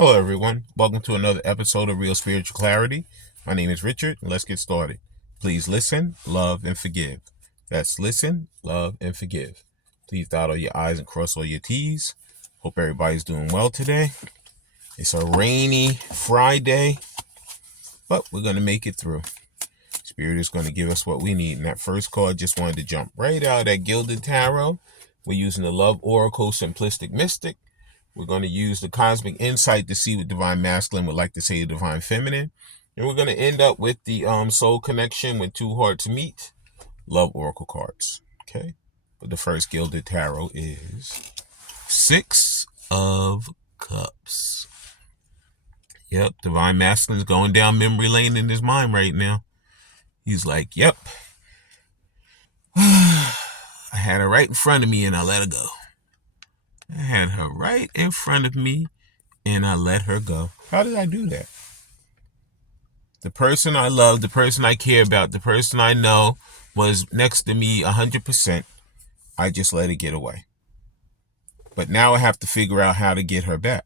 Hello, everyone. Welcome to another episode of Real Spiritual Clarity. My name is Richard, and let's get started. Please listen, love, and forgive. That's listen, love, and forgive. Please dot all your I's and cross all your T's. Hope everybody's doing well today. It's a rainy Friday, but we're going to make it through. Spirit is going to give us what we need. And that first card just wanted to jump right out at Gilded Tarot. We're using the Love Oracle Simplistic Mystic. We're going to use the Cosmic Insight to see what Divine Masculine would like to say to Divine Feminine. And we're going to end up with the Soul Connection when two hearts meet. Love Oracle cards. Okay. But the first Gilded Tarot is Six of Cups. Yep. Divine Masculine's going down memory lane in his mind right now. He's like, yep. I had her right in front of me and I let her go. I had her right in front of me and I let her go. How did I do that? The person I love, the person I care about, the person I know was next to me 100%. I just let it get away. But now I have to figure out how to get her back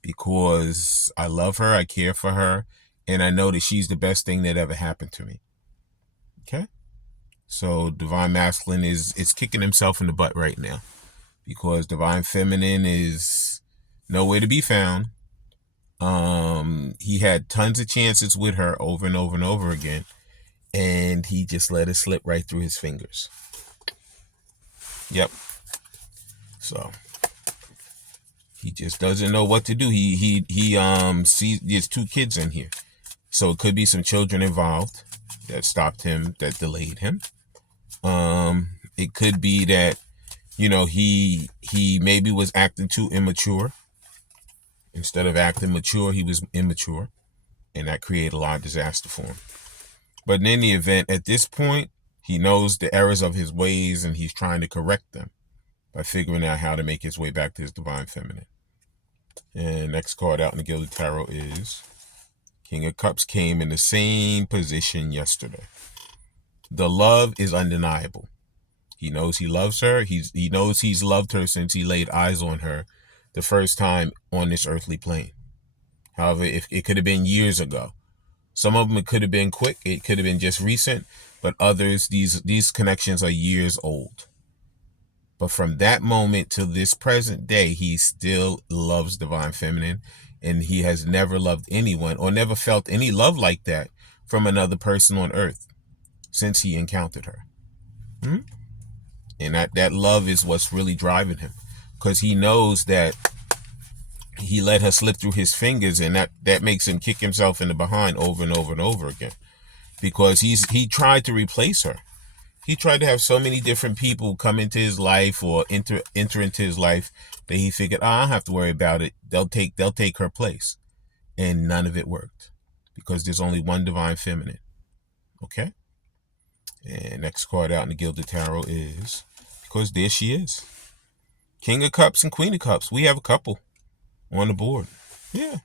because I love her, I care for her, and I know that she's the best thing that ever happened to me. Okay? So Divine Masculine is kicking himself in the butt right now because Divine Feminine is nowhere to be found. He had tons of chances with her over and over and over again, and he just let it slip right through his fingers. Yep. So he just doesn't know what to do. He sees there's two kids in here, so it could be some children involved that stopped him, that delayed him. It could be that he maybe was acting too immature. Instead of acting mature, he was immature, and that created a lot of disaster for him. But in any event, at this point, he knows the errors of his ways, and he's trying to correct them by figuring out how to make his way back to his Divine Feminine. And next card out in the Gilded Tarot is King of Cups. Came in the same position yesterday. The love is undeniable. He knows he loves her. He knows he's loved her since he laid eyes on her the first time on this earthly plane. However, if it could have been years ago. Some of them it could have been quick. It could have been just recent. But others, these connections are years old. But from that moment to this present day, he still loves Divine Feminine. And he has never loved anyone or never felt any love like that from another person on earth since he encountered her. And that love is what's really driving him. Because he knows that he let her slip through his fingers, and that makes him kick himself in the behind over and over and over again. Because he tried to replace her. He tried to have so many different people come into his life or enter into his life that he figured, I don't have to worry about it. They'll take her place. And none of it worked. Because there's only one Divine Feminine. Okay? And next card out in the Gilded Tarot is, because there she is. King of Cups and Queen of Cups. We have a couple on the board. Yeah.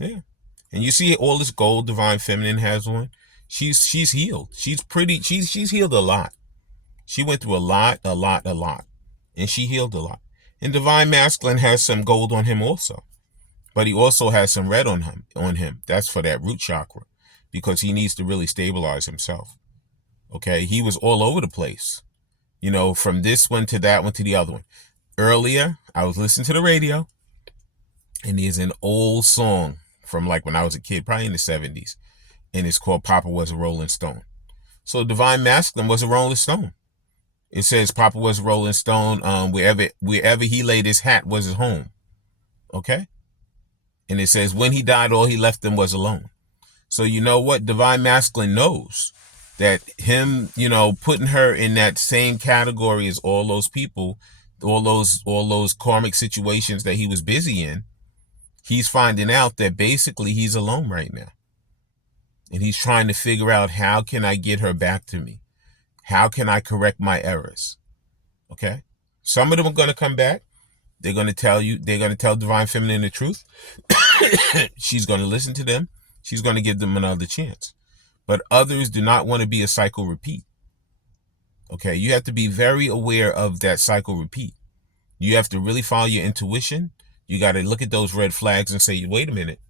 And you see all this gold Divine Feminine has on. She's healed. She's healed a lot. She went through a lot. And she healed a lot. And Divine Masculine has some gold on him also. But he also has some red on him. That's for that root chakra. Because he needs to really stabilize himself. Okay? He was all over the place. From this one to that one to the other one. Earlier, I was listening to the radio, and there's an old song from like when I was a kid, probably in the 70s, and it's called Papa Was a Rolling Stone. So Divine Masculine was a Rolling Stone. It says Papa was a Rolling Stone, wherever he laid his hat was his home. Okay? And it says when he died, all he left them was alone. So you know what? Divine Masculine knows that him, putting her in that same category as all those people, all those karmic situations that he was busy in, he's finding out that basically he's alone right now. And he's trying to figure out, how can I get her back to me? How can I correct my errors? Okay? Some of them are going to come back. They're going to tell Divine Feminine the truth. She's going to listen to them. She's going to give them another chance. But others do not want to be a cycle repeat. Okay, you have to be very aware of that cycle repeat. You have to really follow your intuition. You got to look at those red flags and say, wait a minute,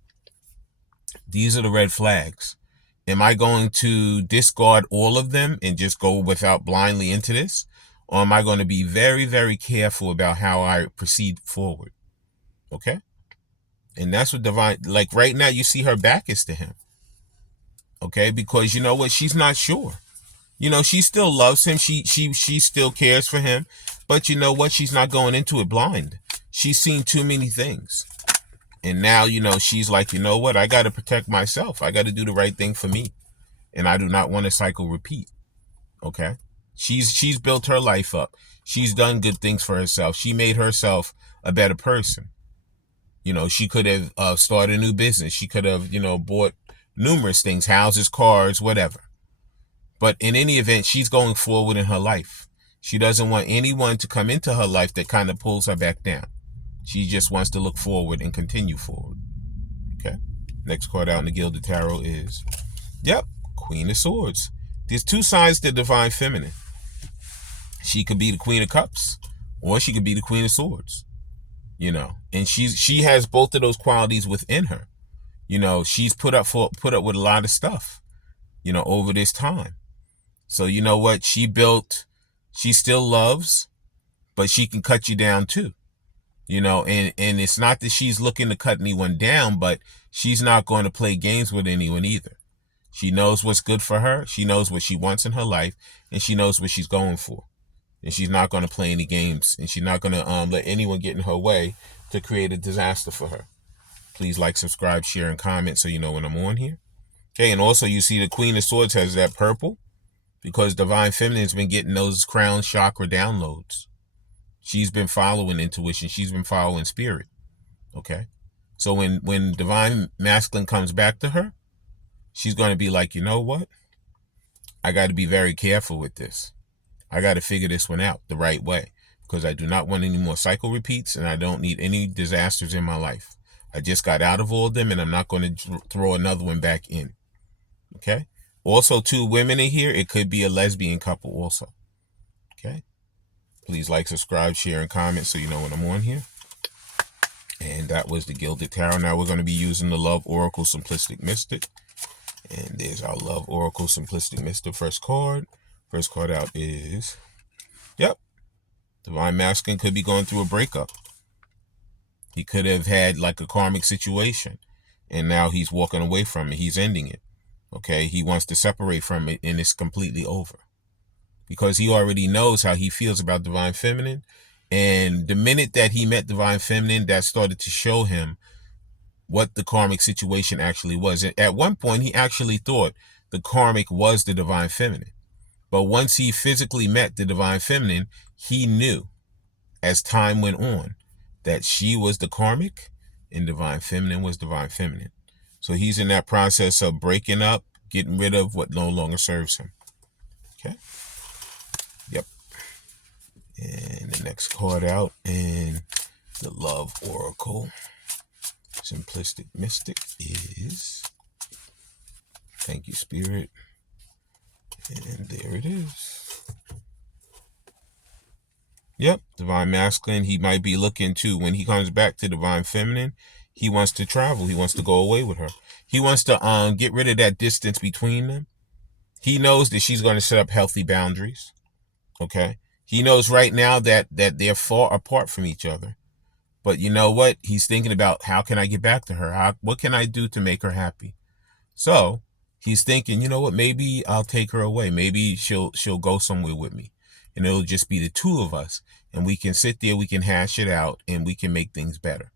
these are the red flags. Am I going to discard all of them and just go without blindly into this? Or am I going to be very, very careful about how I proceed forward? Okay? And that's what divine, like right now, you see her back is to him. Okay? Because you know what? She's not sure. You know, she still loves him. She still cares for him. But you know what? She's not going into it blind. She's seen too many things. And now, you know, she's like, you know what? I got to protect myself. I got to do the right thing for me. And I do not want a cycle repeat. Okay? She's built her life up. She's done good things for herself. She made herself a better person. You know, she could have started a new business. She could have, you know, bought numerous things, houses, cars, whatever. But in any event, she's going forward in her life. She doesn't want anyone to come into her life that kind of pulls her back down. She just wants to look forward and continue forward. Okay. Next card out in the Gilded Tarot is, yep, Queen of Swords. There's two sides to Divine Feminine. She could be the Queen of Cups, or she could be the Queen of Swords. You know, and she has both of those qualities within her. You know, she's put up with a lot of stuff, you know, over this time. So you know what? She still loves, but she can cut you down too. You know, and it's not that she's looking to cut anyone down, but she's not going to play games with anyone either. She knows what's good for her. She knows what she wants in her life, and she knows what she's going for. And she's not going to play any games, and she's not going to let anyone get in her way to create a disaster for her. Please like, subscribe, share, and comment so you know when I'm on here. Okay, and also you see the Queen of Swords has that purple because Divine Feminine has been getting those crown chakra downloads. She's been following intuition. She's been following spirit. Okay, so when Divine Masculine comes back to her, she's going to be like, you know what? I got to be very careful with this. I got to figure this one out the right way because I do not want any more cycle repeats and I don't need any disasters in my life. I just got out of all of them and I'm not going to throw another one back in. Okay. Also, two women in here. It could be a lesbian couple also. Okay. Please like, subscribe, share, and comment so you know when I'm on here. And that was the Gilded Tarot. Now we're going to be using the Love Oracle Simplistic Mystic. And there's our Love Oracle Simplistic Mystic first card. First card out is, yep, Divine Masculine could be going through a breakup. He could have had like a karmic situation, and now he's walking away from it. He's ending it. Okay, he wants to separate from it, and it's completely over. Because he already knows how he feels about Divine Feminine. And the minute that he met Divine Feminine, that started to show him what the karmic situation actually was. And at one point, he actually thought the karmic was the Divine Feminine. But once he physically met the Divine Feminine, he knew as time went on that she was the karmic and Divine Feminine was Divine Feminine. So he's in that process of breaking up, getting rid of what no longer serves him. Okay. Yep. And the next card out in the Love Oracle Simplistic Mystic is, thank you, Spirit. And there it is. Yep, Divine Masculine. He might be looking to, when he comes back to Divine Feminine, he wants to travel. He wants to go away with her. He wants to get rid of that distance between them. He knows that she's going to set up healthy boundaries. Okay. He knows right now that they're far apart from each other. But you know what? He's thinking about, how can I get back to her? What can I do to make her happy? So he's thinking, you know what? Maybe I'll take her away. Maybe she'll go somewhere with me. And it'll just be the two of us. And we can sit there, we can hash it out, and we can make things better.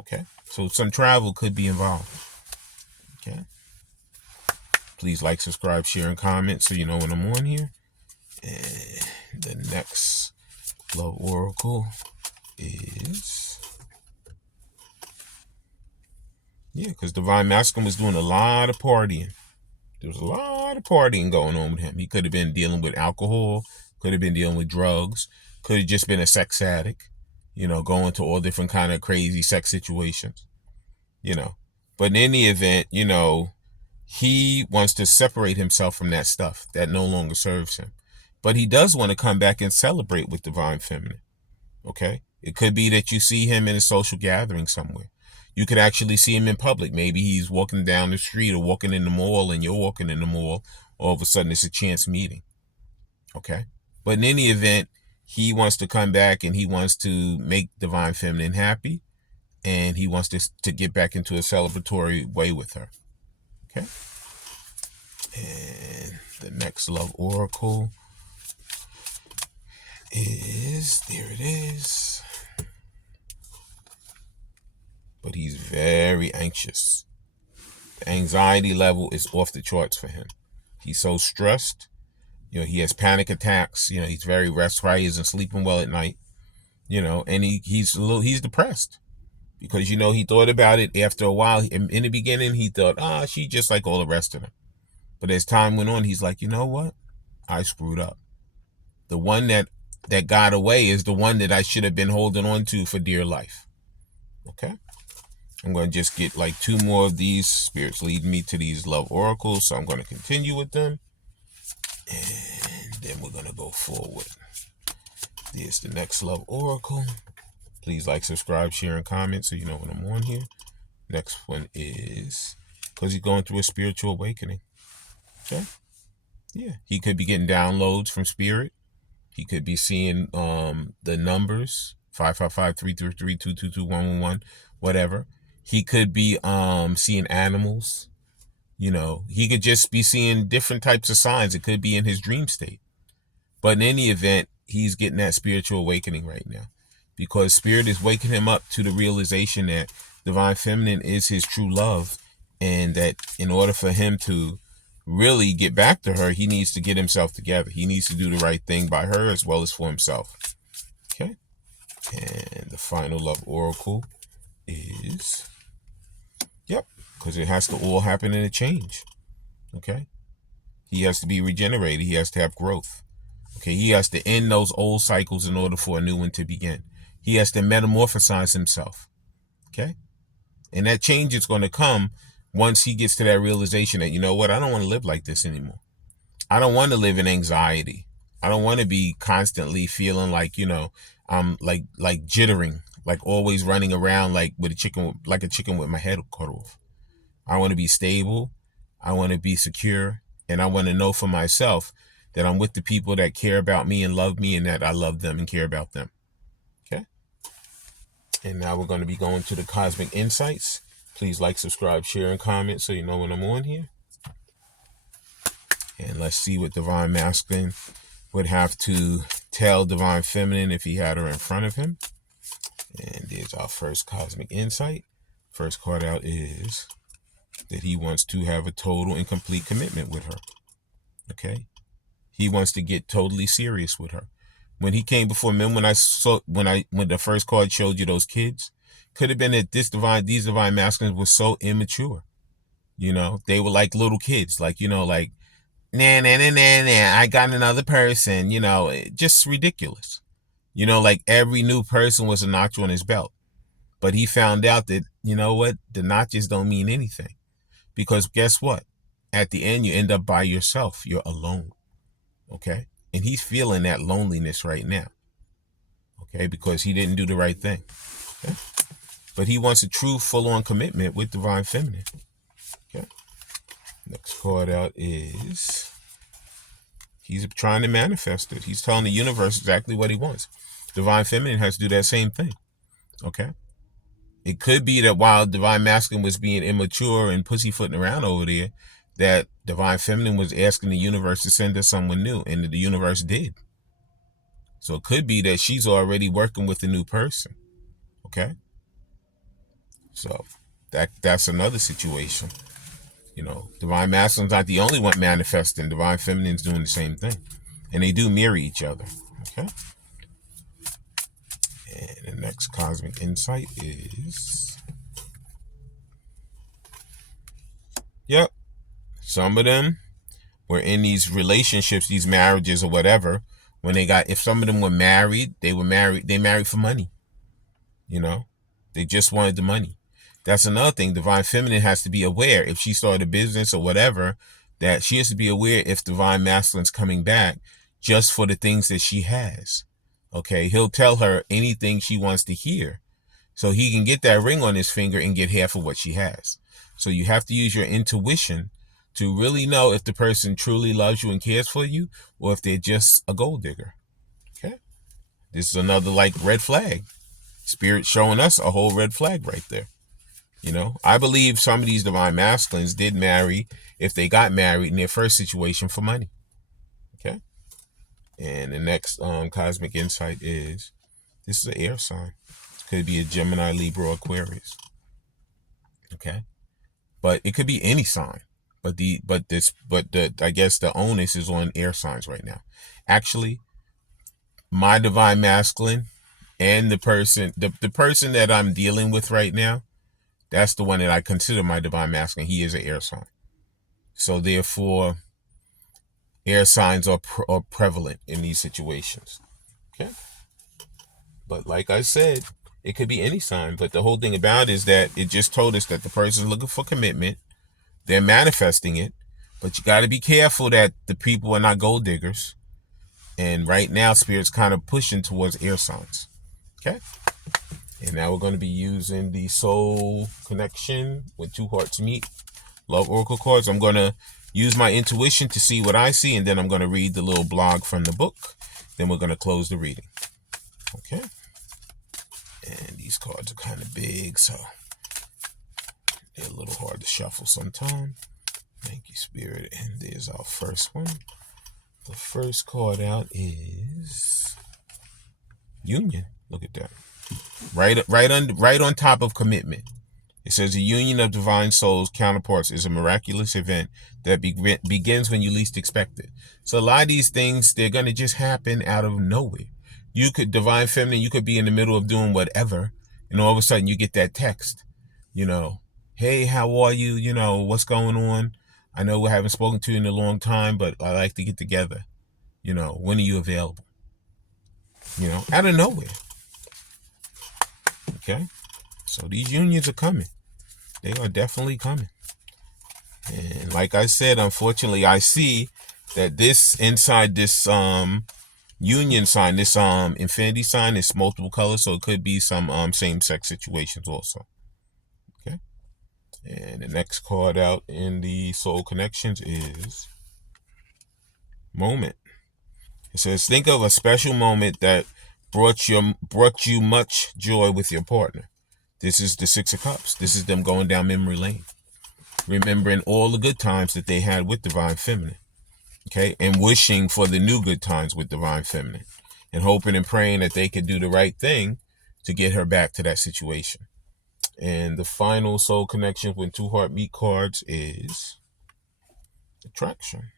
Okay? So some travel could be involved. Okay? Please like, subscribe, share, and comment so you know when I'm on here. And the next Love Oracle is, yeah, because Divine Masculine was doing a lot of partying. There was a lot of partying going on with him. He could have been dealing with alcohol, could have been dealing with drugs, could have just been a sex addict, you know, going to all different kind of crazy sex situations, you know. But in any event, you know, he wants to separate himself from that stuff that no longer serves him. But he does want to come back and celebrate with Divine Feminine. Okay? It could be that you see him in a social gathering somewhere. You could actually see him in public. Maybe he's walking down the street or walking in the mall and you're walking in the mall. All of a sudden, it's a chance meeting. Okay? But in any event, he wants to come back and he wants to make Divine Feminine happy. And he wants to get back into a celebratory way with her. Okay? And the next love oracle is, there it is. But he's very anxious. The anxiety level is off the charts for him. He's so stressed. He has panic attacks. He's very restless. He isn't sleeping well at night. And he's depressed. Because, he thought about it after a while. In the beginning, he thought, she's just like all the rest of them. But as time went on, he's like, you know what? I screwed up. The one that got away is the one that I should have been holding on to for dear life. Okay? I'm going to just get like 2 more of these. Spirits lead me to these love oracles. So I'm going to continue with them. And then we're going to go forward. There's the next love oracle. Please like, subscribe, share, and comment so you know when I'm on here. Next one is because he's going through a spiritual awakening. Okay? Yeah. He could be getting downloads from spirit. He could be seeing the numbers 555-333-222-111, whatever. He could be seeing animals. He could just be seeing different types of signs. It could be in his dream state. But in any event, he's getting that spiritual awakening right now. Because spirit is waking him up to the realization that Divine Feminine is his true love. And that in order for him to really get back to her, he needs to get himself together. He needs to do the right thing by her as well as for himself. Okay? And the final love oracle is, because it has to all happen in a change. Okay? He has to be regenerated. He has to have growth. Okay? He has to end those old cycles in order for a new one to begin. He has to metamorphosize himself. Okay? And that change is going to come once he gets to that realization that, you know what, I don't want to live like this anymore. I don't want to live in anxiety. I don't want to be constantly feeling like, I'm like jittering, like always running around like a chicken with my head cut off. I want to be stable. I want to be secure. And I want to know for myself that I'm with the people that care about me and love me and that I love them and care about them. Okay? And now we're going to be going to the Cosmic Insights. Please like, subscribe, share, and comment so you know when I'm on here. And let's see what Divine Masculine would have to tell Divine Feminine if he had her in front of him. And there's our first Cosmic Insight. First card out is that he wants to have a total and complete commitment with her. Okay? He wants to get totally serious with her. When he came before me, when the first card showed you those kids, could have been that these Divine Masculines were so immature. They were like little kids, like, like, nah, I got another person, just ridiculous. Like every new person was a notch on his belt. But he found out that, the notches don't mean anything. Because guess what? At the end, you end up by yourself. You're alone. Okay? And he's feeling that loneliness right now. Okay? Because he didn't do the right thing. Okay? But he wants a true full-on commitment with Divine Feminine. Okay? Next card out is he's trying to manifest it. He's telling the universe exactly what he wants. Divine Feminine has to do that same thing. Okay? It could be that while Divine Masculine was being immature and pussyfooting around over there, that Divine Feminine was asking the universe to send her someone new, and the universe did. So it could be that she's already working with a new person. Okay? So that's another situation. Divine Masculine's not the only one manifesting. Divine Feminine's doing the same thing. And they do mirror each other. Okay? And the next Cosmic Insight is, some of them were in these relationships, these marriages or whatever, if some of them were married, they married for money. They just wanted the money. That's another thing. Divine Feminine has to be aware if she started a business or whatever, that she has to be aware if Divine Masculine's coming back just for the things that she has. Okay, he'll tell her anything she wants to hear, so he can get that ring on his finger and get half of what she has. So you have to use your intuition to really know if the person truly loves you and cares for you, or if they're just a gold digger. Okay, this is another like red flag. Spirit showing us a whole red flag right there. I believe some of these divine masculines did marry, if they got married in their first situation, for money. Okay. And the next cosmic insight is, this is an air sign. Could be a Gemini, Libra, or Aquarius. Okay. But it could be any sign. But I guess the onus is on air signs right now. Actually, my divine masculine and the person that I'm dealing with right now, that's the one that I consider my divine masculine. He is an air sign. So therefore, air signs are prevalent in these situations. Okay. But like I said, it could be any sign. But the whole thing about it is that it just told us that the person's looking for commitment. They're manifesting it. But you got to be careful that the people are not gold diggers. And right now, Spirit's kind of pushing towards air signs. Okay. And now we're going to be using the soul connection when two hearts meet. Love oracle cards. I'm going to use my intuition to see what I see, and then I'm going to read the little blog from the book. Then we're going to close the reading. Okay. And these cards are kind of big, so they're a little hard to shuffle sometimes. Thank you, Spirit. And there's our first one. The first card out is Union. Look at that. Right on top of commitment. It says the union of divine souls counterparts is a miraculous event that begins when you least expect it. So a lot of these things, they're going to just happen out of nowhere. You could, divine feminine, you could be in the middle of doing whatever, and all of a sudden you get that text, hey, how are you? What's going on? I know we haven't spoken to you in a long time, but I like to get together. When are you available? Out of nowhere. Okay. So these unions are coming. They are definitely coming. And like I said, unfortunately, I see that this inside this union sign, this infinity sign, is multiple colors, so it could be some same-sex situations also. Okay. And the next card out in the soul connections is moment. It says, think of a special moment that brought you much joy with your partner. This is the Six of Cups. This is them going down memory lane, remembering all the good times that they had with divine feminine. Okay, and wishing for the new good times with divine feminine, and hoping and praying that they could do the right thing to get her back to that situation. And the final soul connection when two heart meet cards is attraction.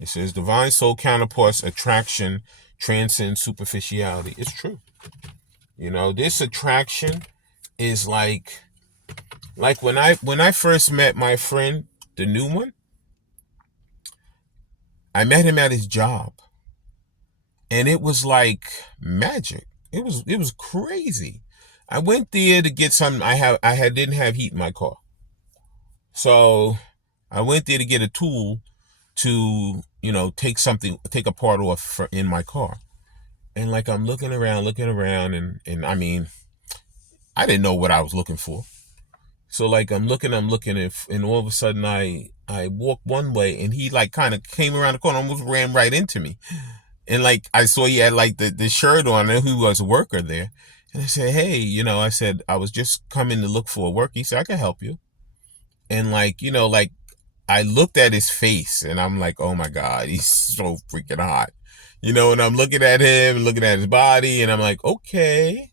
It says divine soul counterparts attraction transcends superficiality. It's true. This attraction is like when I first met my friend, the new one, I met him at his job, and it was like magic. It was crazy. I went there to get something. Didn't have heat in my car, so I went there to get a tool to take a part off in my car. And like I'm looking around, and I mean, I didn't know what I was looking for. So like I'm looking, and all of a sudden I walked one way, and he like kind of came around the corner, almost ran right into me. And like I saw he had like the shirt on, and who was a worker there. And I said, hey, I said, I was just coming to look for work. He said, I can help you. And like, I looked at his face, and I'm like, oh my God, he's so freaking hot. And I'm looking at him, looking at his body, and I'm like, okay,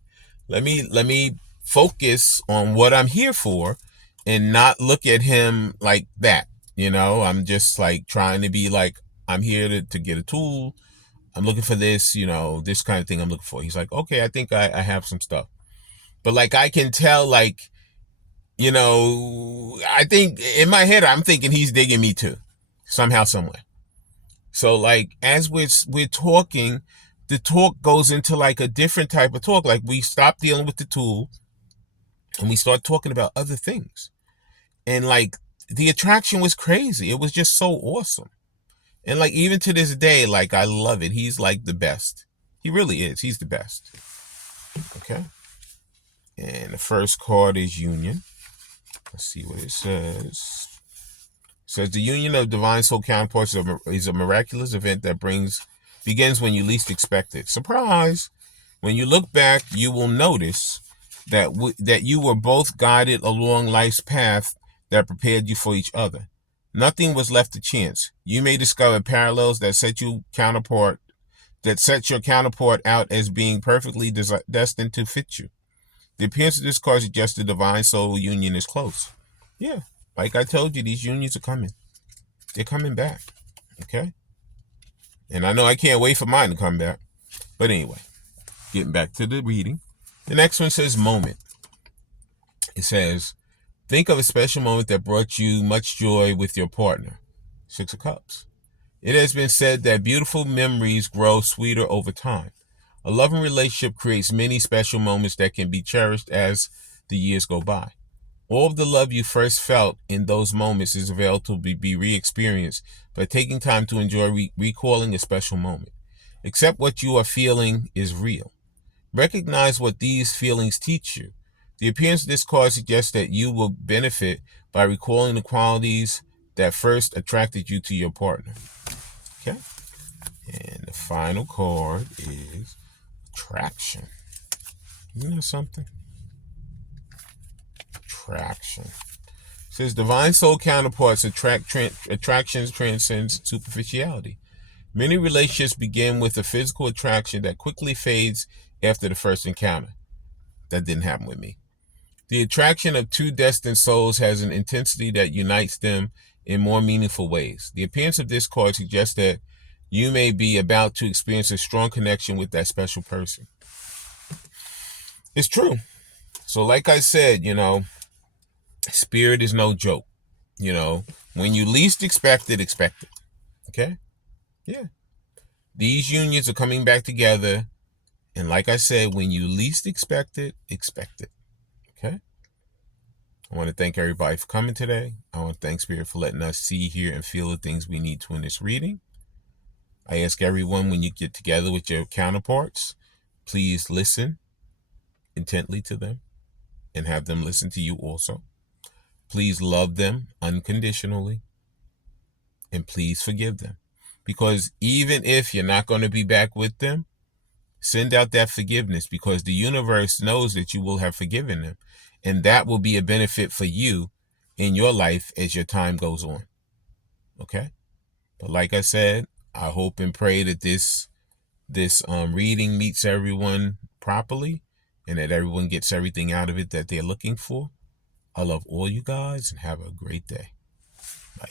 let me focus on what I'm here for and not look at him like that. I'm just like trying to be like, I'm here to get a tool. I'm looking for this, this kind of thing I'm looking for. He's like, okay, I think I have some stuff. But like, I can tell, like, I think in my head, I'm thinking he's digging me too, somehow, somewhere. So like, as we're talking, the talk goes into like a different type of talk. Like we stop dealing with the tool and we start talking about other things. And like the attraction was crazy. It was just so awesome. And like, even to this day, like I love it. He's like the best. He really is. He's the best. Okay. And the first card is union. Let's see what it says. It says the union of divine soul counterparts is a miraculous event that begins when you least expect it. Surprise! When you look back, you will notice that you were both guided along life's path that prepared you for each other. Nothing was left to chance. You may discover parallels that set your counterpart out as being perfectly destined to fit you. The appearance of this card suggests the divine soul union is close. Yeah, like I told you, these unions are coming. They're coming back. Okay? And I know I can't wait for mine to come back. But anyway, getting back to the reading. The next one says moment. It says, think of a special moment that brought you much joy with your partner. Six of Cups. It has been said that beautiful memories grow sweeter over time. A loving relationship creates many special moments that can be cherished as the years go by. All of the love you first felt in those moments is available to be re-experienced by taking time to enjoy recalling a special moment. Accept what you are feeling is real. Recognize what these feelings teach you. The appearance of this card suggests that you will benefit by recalling the qualities that first attracted you to your partner. Okay? And the final card is attraction. Isn't that something? Attraction. It says divine soul counterparts attractions transcends superficiality. Many relationships begin with a physical attraction that quickly fades after the first encounter. That didn't happen with me. The attraction of two destined souls has an intensity that unites them in more meaningful ways. The appearance of this card suggests that you may be about to experience a strong connection with that special person. It's true. So like I said, spirit is no joke. When you least expect it, expect it. Okay? Yeah. These unions are coming back together. And like I said, when you least expect it, expect it. Okay? I want to thank everybody for coming today. I want to thank Spirit for letting us see, hear, and feel the things we need to in this reading. I ask everyone, when you get together with your counterparts, please listen intently to them and have them listen to you also. Please love them unconditionally and please forgive them. Because even if you're not going to be back with them, send out that forgiveness, because the universe knows that you will have forgiven them. And that will be a benefit for you in your life as your time goes on. Okay? But like I said, I hope and pray that this reading meets everyone properly and that everyone gets everything out of it that they're looking for. I love all you guys and have a great day. Bye.